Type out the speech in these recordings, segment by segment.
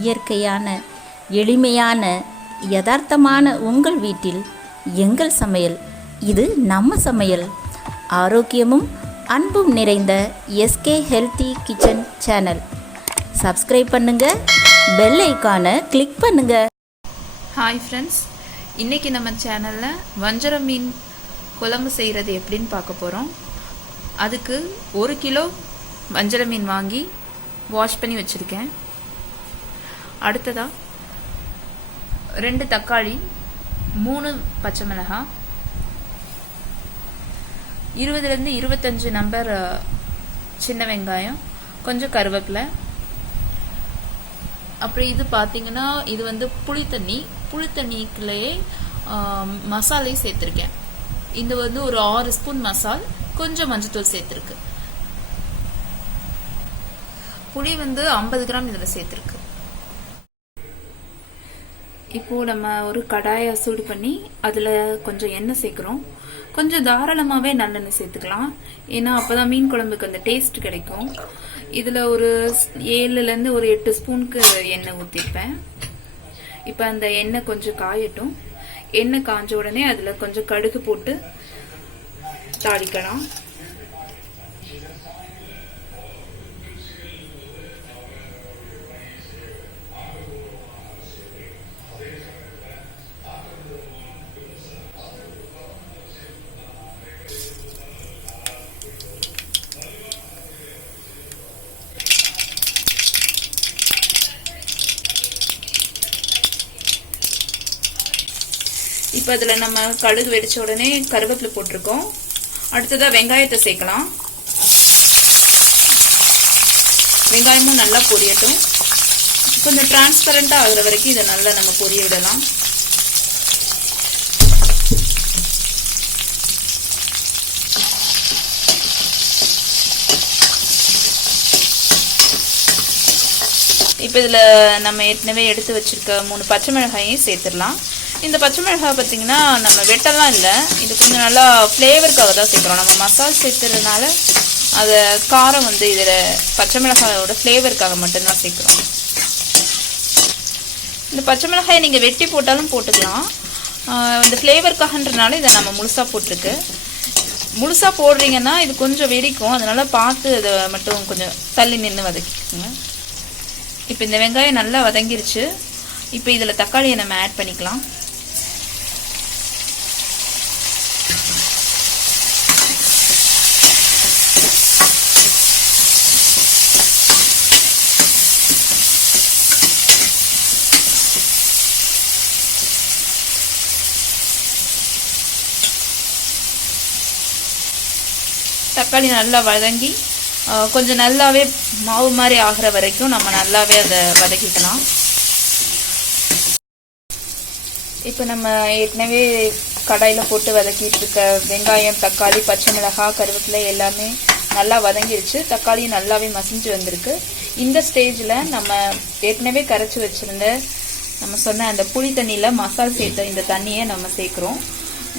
இயற்கையான, எளிமையான, யதார்த்தமான உங்கள் வீட்டில் எங்கள் சமையல். இது நம்ம சமையல். ஆரோக்கியமும் அன்பும் நிறைந்த SK healthy kitchen channel. Subscribe பண்ணுங்க, பெல் ஐகானை கிளிக் பண்ணுங்க. ஹாய் ஃப்ரெண்ட்ஸ், இன்றைக்கி நம்ம சேனலில் வஞ்சர மீன் குழம்பு செய்கிறது எப்படின்னு பார்க்க போகிறோம். அதுக்கு 1 கிலோ வஞ்சர மீன் வாங்கி வாஷ் பண்ணி வச்சுருக்கேன். அடுத்ததாக 2 தக்காளி, 3 பச்சை மிளகாய், 20 to 25 நம்பர் சின்ன வெங்காயம், கொஞ்சம் கருவேப்பிலை. அப்புறம் இது பார்த்தீங்கன்னா இது புளித்தண்ணிக்குள்ளேயே மசாலை சேர்த்துருக்கேன். இது ஒரு 6 ஸ்பூன் மசால், கொஞ்சம் மஞ்சத்தூள் சேர்த்துருக்கு. புளி 50 கிராம் இதில் சேர்த்துருக்கு. இப்போது நம்ம ஒரு கடாயை சூடு பண்ணி அதில் கொஞ்சம் எண்ணெய் சேர்க்குறோம். கொஞ்சம் தாராளமாகவே நல்லெண்ணெய் சேர்த்துக்கலாம், ஏன்னா அப்போ தான் மீன் குழம்புக்கு அந்த டேஸ்ட் கிடைக்கும். இதில் ஒரு 7 to 8 ஸ்பூனுக்கு எண்ணெய் ஊற்றிருப்பேன். இப்போ அந்த எண்ணெய் கொஞ்சம் காயட்டும். எண்ணெய் காஞ்ச உடனே அதில் கொஞ்சம் கடுகு போட்டு தாளிக்கலாம். இப்போ அதில் நம்ம கடுகு வெடிச்ச உடனே கருவேப்பிலை போட்டிருக்கோம். அடுத்ததாக வெங்காயத்தை சேர்க்கலாம். வெங்காயமும் நல்லா பொரியட்டும். கொஞ்சம் டிரான்ஸ்பரண்டாக ஆகுற வரைக்கும் இதை நல்லா நம்ம பொரிய விடலாம். இப்போ இதில் நம்ம ஏற்கனவே எடுத்து வச்சிருக்க 3 பச்சை மிளகாயையும் சேர்த்துடலாம். இந்த பச்சை மிளகாய் பார்த்தீங்கன்னா நம்ம வெட்டெல்லாம் இல்லை, இது கொஞ்சம் நல்லா ஃப்ளேவருக்காக தான் சேர்க்குறோம். நம்ம மசாலா சேர்த்துறதுனால அது காரம் இதில் பச்சை மிளகாயோட ஃப்ளேவருக்காக மட்டும்தான் சேர்க்குறோம். இந்த பச்சை மிளகாயை நீங்கள் வெட்டி போட்டாலும் போட்டுக்கலாம். இந்த ஃப்ளேவருக்காகன்றனால இதை நம்ம முழுசாக போட்டிருக்கு. முழுசாக போடுறீங்கன்னா இது கொஞ்சம் வெடிக்கும், அதனால் பார்த்து அதை மட்டும் கொஞ்சம் தள்ளி நின்று வதக்கிக்கோங்க. இப்போ இந்த வெங்காயம் நல்லா வதங்கிருச்சு. இப்போ இதில் தக்காளியை நம்ம ஆட் பண்ணிக்கலாம். தக்காளி நல்லா வதங்கி கொஞ்சம் நல்லாவே மாவு மாதிரி ஆகிற வரைக்கும் நம்ம நல்லாவே அதை வதக்கிக்கலாம். இப்போ நம்ம ஏற்கனவே கடாயில் போட்டு வதக்கிட்டு இருக்க வெங்காயம், தக்காளி, பச்சை மிளகாய், கருவேப்பிலை எல்லாமே நல்லா வதங்கிருச்சு. தக்காளி நல்லாவே மசிஞ்சு வந்திருக்கு. இந்த ஸ்டேஜில் நம்ம ஏற்கனவே கரைச்சி வச்சுருந்த நம்ம சொன்ன அந்த புளி தண்ணியில் மசாலா சேர்த்த இந்த தண்ணியை நம்ம சேர்க்குறோம்.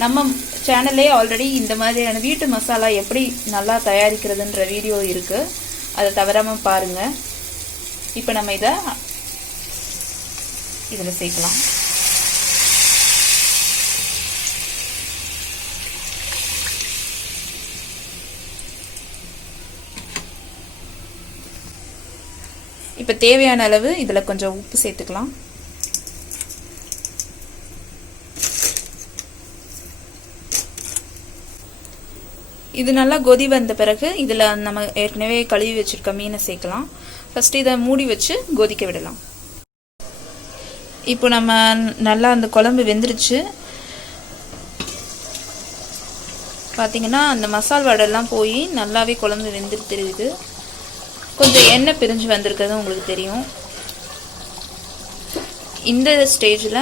நம்ம சேனல்லே ஆல்ரெடி இந்த மாதிரியான வீட்டு மசாலா எப்படி நல்லா தயாரிக்கிறதுன்ற வீடியோ இருக்குது, அதை தவறாமல் பாருங்கள். இப்போ நம்ம இதை இதில் சேர்க்கலாம். இப்போ தேவையான அளவு இதில் கொஞ்சம் உப்பு சேர்த்துக்கலாம். இது நல்லா கொதி வந்த பிறகு இதில் நம்ம ஏற்கனவே கழுவி வச்சுருக்க மீனை சேர்க்கலாம். ஃபஸ்ட்டு இதை மூடி வச்சு கொதிக்க விடலாம். இப்போ நம்ம நல்லா அந்த குழம்பு வெந்துருச்சு. பார்த்திங்கன்னா அந்த மசால் வடையெல்லாம் போய் நல்லாவே குழம்பு வெந்துட்டு தெரியுது. கொஞ்சம் எண்ணெய் பிரிஞ்சு வந்திருக்கிறது உங்களுக்கு தெரியும். இந்த ஸ்டேஜில்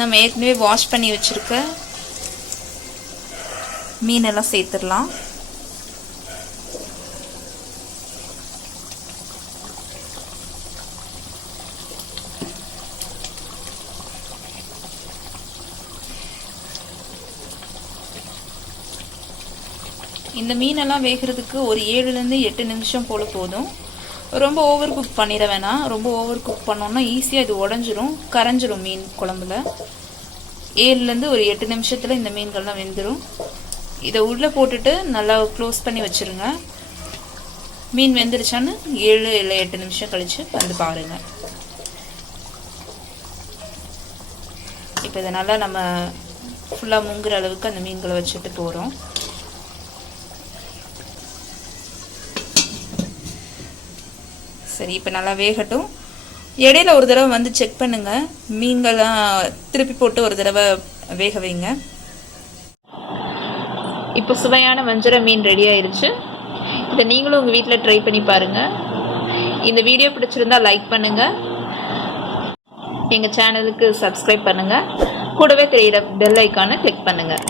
நம்ம ஏற்கனவே வாஷ் பண்ணி வச்சுருக்க மீனெல்லாம் சேர்த்துடலாம். இந்த மீனெல்லாம் வேகிறதுக்கு ஒரு 7 to 8 நிமிஷம் போல போதும். ரொம்ப ஓவர் குக் பண்ணிட வேணாம். ரொம்ப ஓவர் குக் பண்ணோம்னா ஈஸியாக இது உடஞ்சிரும், கரைஞ்சிரும் மீன் குழம்புல. 7லேருந்து ஒரு 8 நிமிஷத்தில் இந்த மீன்கள்லாம் வெந்துடும். இதை உள்ளே போட்டுட்டு நல்லா க்ளோஸ் பண்ணி வச்சுருங்க. மீன் வெந்துருச்சான்னு 7 இல்லை 8 நிமிஷம் கழித்து வந்து பாருங்கள். இப்போ இதை நல்லா நம்ம ஃபுல்லாக முங்குற அளவுக்கு அந்த மீன்களை வச்சுட்டு போகிறோம். சரி, இப்போ நல்லா வேகட்டும். இடையில ஒரு தடவை வந்து செக் பண்ணுங்க, மீன்கள்லாம் திருப்பி போட்டு ஒரு தடவை வேக வைங்க. இப்போ சுவையான வஞ்சர மீன் ரெடி ஆயிருச்சு. இதை நீங்களும் உங்கள் வீட்டில் ட்ரை பண்ணி பாருங்கள். இந்த வீடியோ பிடிச்சிருந்தா லைக் பண்ணுங்கள், எங்கள் சேனலுக்கு சப்ஸ்கிரைப் பண்ணுங்கள், கூடவே தெரியிற பெல் ஐக்கானை கிளிக் பண்ணுங்கள்.